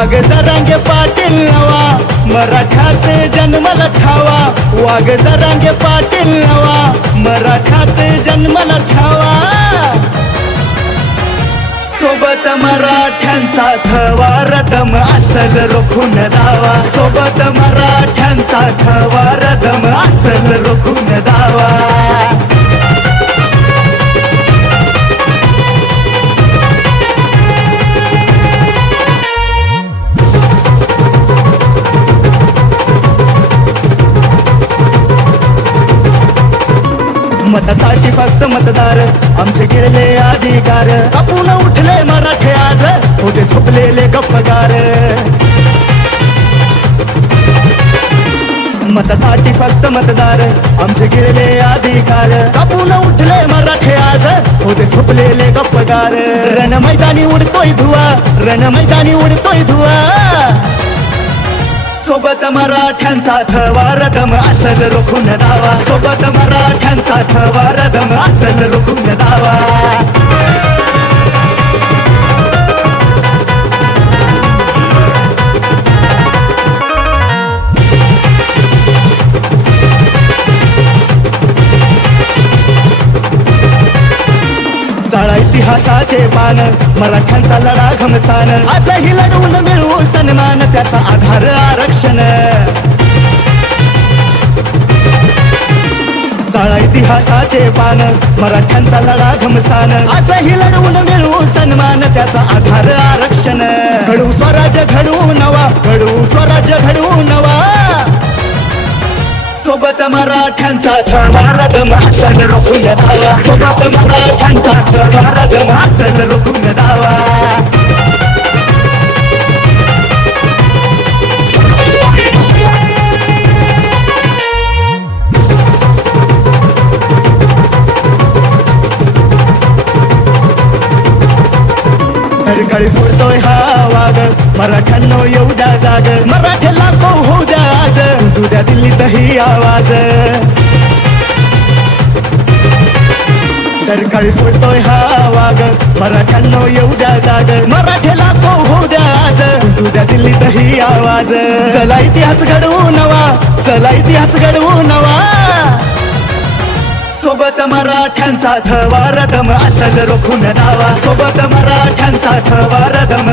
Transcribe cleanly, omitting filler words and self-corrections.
वाघ जरांगे पाटील नवा मराठात जन्मला छावा वाघ जरांगे पाटील नवा मराठात जन्मला छावा सोबत मराठ्यांचा थवा रदम असल रोखून दावा सोबत मराठ्यांचा थवा रदम असल रोखून दावा मतासाठी फक्त मतदार आमचे गेले अधिकार कापून उठले मराठे आज होते झोपलेले गप्पगार मतासाठी फक्त मतदार आमचे गेले अधिकार कापून उठले मराठे आज होते झोपलेले गप्पगार रण मैदानी उडतोय धुवा रण मैदानी उडतोय धुवा सोबत मराठ्यांचा थवा रदम असल रोखून दावा सोबत मराठ्यांचा थवा रदम असल रोखून दावा चाळा इतिहासाचे पान मराठ्यांचा लढा घमसान आजही लढवून मिळवू सन्मान त्याचा आधार आरक्षण चाळा इतिहासाचे पान मराठ्यांचा लढा घमसान आजही लढवून मिळवू सन्मान त्याचा आधार आरक्षण घडवू स्वराज्य घडवू नवा घडवू स्वराज्य घडवू नवा सोबत मराठ्यांचा थवा रदम असल रोखून दावा सोबत मराठ्यांचा थवा रदम असल रोखून दावा काळी फोडतोय हा वाघ मराठ्यांनो येऊ द्या जाग मराठे लाखो होऊ द्या आज जुद्या दिल्लीत ही आवाज काळी फोडतोय हा वाघ मराठ्यांनो येऊ द्या जाग मराठे लाखो होऊ द्या आज जुद्या दिल्लीत ही आवाज चला इतिहास घडवू नवा चला इतिहास घडवू नवा सोबत मराठ्यांचा थवा रदम असल रोखून दावा सोबत मराठ्यांचा थवा रदम